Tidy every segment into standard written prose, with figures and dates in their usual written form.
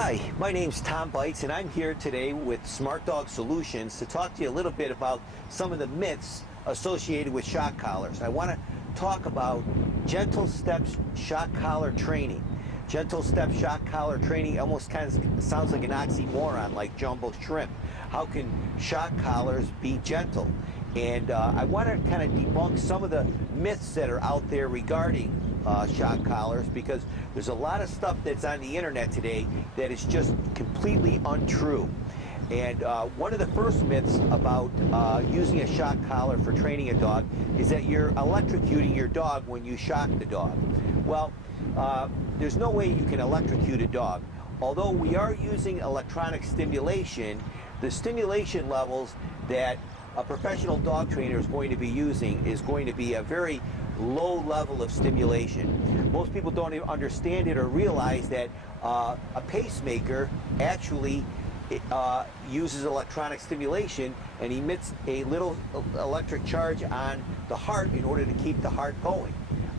Hi, my name's Tom Bites, and I'm here today with Smart Dog Solutions to talk to you a little bit about some of the myths associated with shock collars. I want to talk about gentle steps shock collar training. Gentle step shock collar training almost kind of sounds like an oxymoron, like jumbo shrimp. How can shock collars be gentle? And I want to kind of debunk some of the myths that are out there regarding shock collars, because there's a lot of stuff that's on the internet today that is just completely untrue. And one of the first myths about using a shock collar for training a dog is that you're electrocuting your dog when you shock the dog. Well, there's no way you can electrocute a dog. Although we are using electronic stimulation, the stimulation levels that a professional dog trainer is going to be using is going to be a very low level of stimulation. Most people don't even understand it or realize that a pacemaker actually uses electronic stimulation and emits a little electric charge on the heart in order to keep the heart going.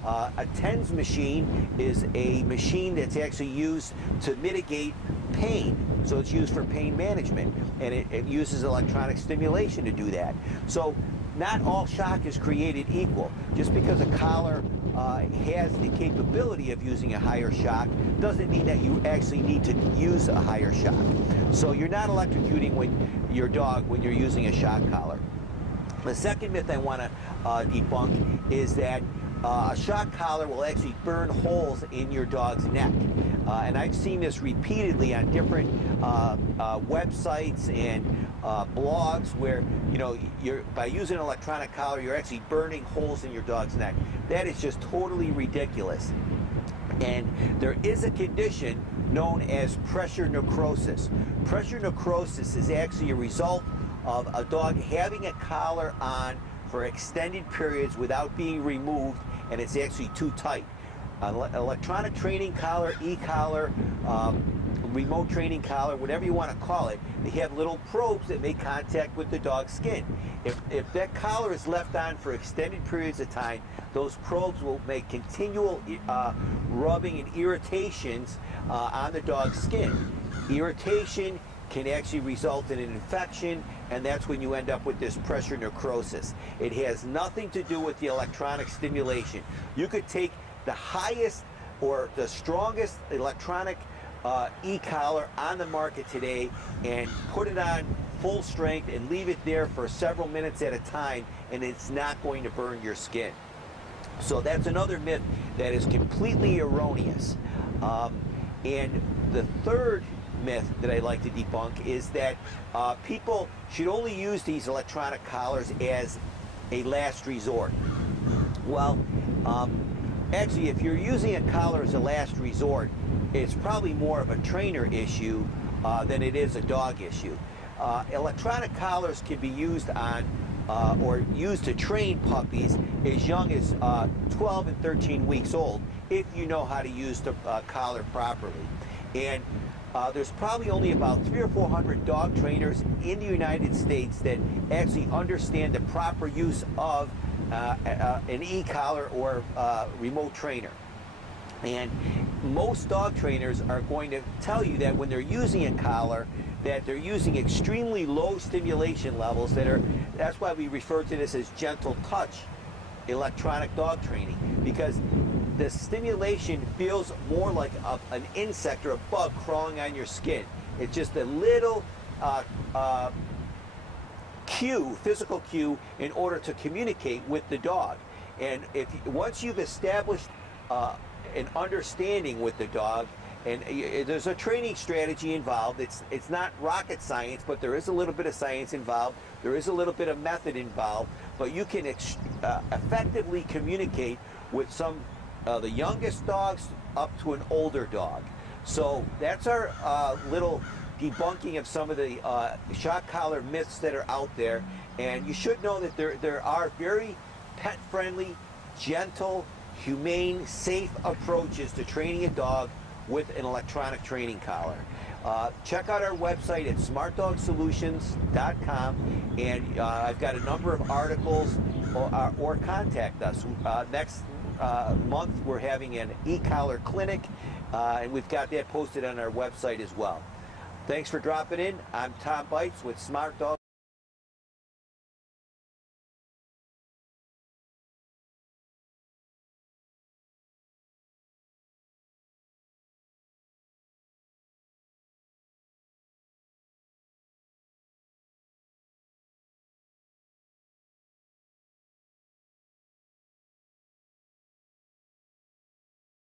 A TENS machine is a machine that's actually used to mitigate pain. So it's used for pain management, and it uses electronic stimulation to do that. So not all shock is created equal. Just because a collar has the capability of using a higher shock doesn't mean that you actually need to use a higher shock. So you're not electrocuting your dog when you're using a shock collar. The second myth I want to debunk is that a shock collar will actually burn holes in your dog's neck. And I've seen this repeatedly on different websites and blogs where, by using an electronic collar, you're actually burning holes in your dog's neck. That is just totally ridiculous. And there is a condition known as pressure necrosis. Pressure necrosis is actually a result of a dog having a collar on for extended periods without being removed, and it's actually too tight. Electronic training collar, e-collar, remote training collar, whatever you want to call it, they have little probes that make contact with the dog's skin. If that collar is left on for extended periods of time, those probes will make continual rubbing and irritations on the dog's skin. Irritation can actually result in an infection, and that's when you end up with this pressure necrosis. It has nothing to do with the electronic stimulation. You could take the highest or the strongest electronic e-collar on the market today and put it on full strength and leave it there for several minutes at a time, and it's not going to burn your skin. So that's another myth that is completely erroneous. And the third myth that I'd like to debunk is that people should only use these electronic collars as a last resort. Well, actually, if you're using a collar as a last resort, it's probably more of a trainer issue than it is a dog issue. Electronic collars can be used on or used to train puppies as young as 12 and 13 weeks old if you know how to use the collar properly. And there's probably only about 300 or 400 dog trainers in the United States that actually understand the proper use of an e-collar or remote trainer. And most dog trainers are going to tell you that when they're using a collar, that they're using extremely low stimulation levels that's why we refer to this as gentle touch electronic dog training, because the stimulation feels more like an insect or a bug crawling on your skin. It's just a little physical cue in order to communicate with the dog. And once you've established an understanding with the dog, and there's a training strategy involved. It's not rocket science, but there is a little bit of science involved. There is a little bit of method involved, but you can effectively communicate with the youngest dogs up to an older dog. So that's our little debunking of some of the shock collar myths that are out there. And you should know that there are very pet-friendly, gentle, humane, safe approaches to training a dog with an electronic training collar. Check out our website at smartdogsolutions.com, and I've got a number of articles, or contact us. Next month, we're having an e-collar clinic, and we've got that posted on our website as well. Thanks for dropping in. I'm Tom Bites with Smart Dog.